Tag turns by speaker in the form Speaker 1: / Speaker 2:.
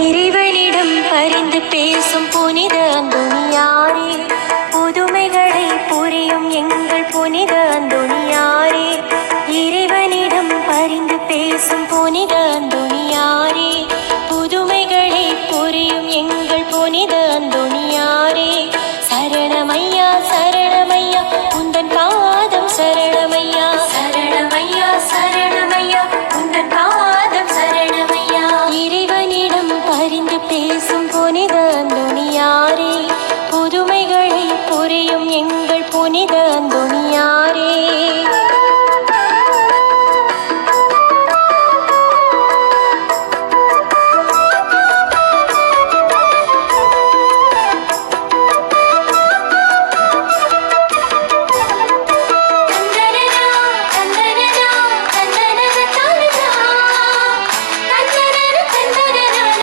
Speaker 1: இறைவனிடம் பரிந்து பேசும் புனித அந்தோணியாரே. புதுமைகளை புரியும் எங்கள் புனித அந்தோணியாரே. இறைவனிடம் பரிந்து பேசும் புனித புனிதந்தோ